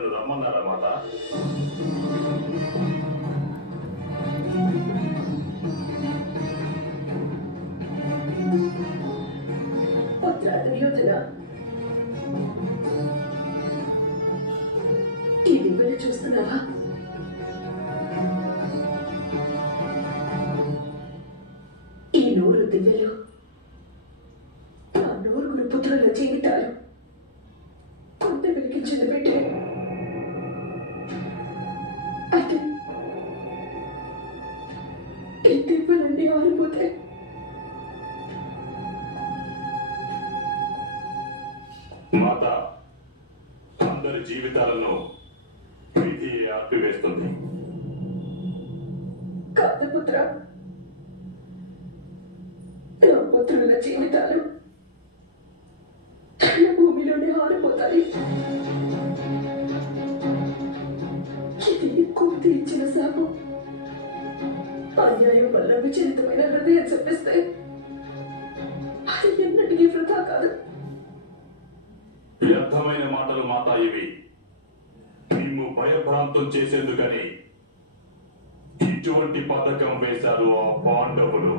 నన్ను రమ్మన్నారా మాత? పుత్ర దుర్యోధన, ఈ దివ్యలు చూస్తున్నావా? ఈ నూరు దివ్యలు ఆ నూరుగురు పుత్రుల జీవితాలు కొంత వెలిగించిన పెట్టే. అయితే ఈ దివ్యలన్నీ ఆరిపోతాయి. మాత, అందరి జీవితాలను విధి ఆపివేస్తుంది. కాదు పుత్ర, నా పుత్రుల జీవితాలు భూమిలోనే ఆరిపోతాయి. ఇది కోతి ఇచ్చిన శాపం. అన్యాయం వల్ల విచలితమైన హృదయం చెప్పిస్తే అది ఎన్నటికీ వృధా కాదు. వ్యర్థమైన మాటలు మాత ఇవి. మేము భయభ్రాంతం చేసేందుకని ఇటువంటి పథకం వేశారు ఆ పాండవులు.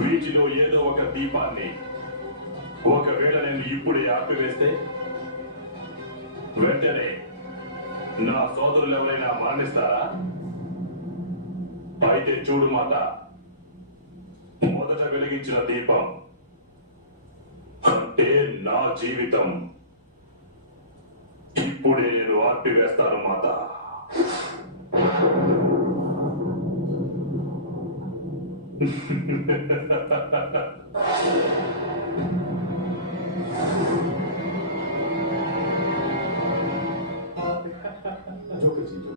వీటిలో ఏదో ఒక దీపాన్ని ఒకవేళ నేను ఇప్పుడే ఆపివేస్తే వెంటనే నా సోదరులు ఎవరైనా మరణిస్తారా? అయితే చూడు మాత, మొదట వెలిగించిన దీపం అంటే నా జీవితం ఇప్పుడే నేను ఆపివేస్తాను మాత.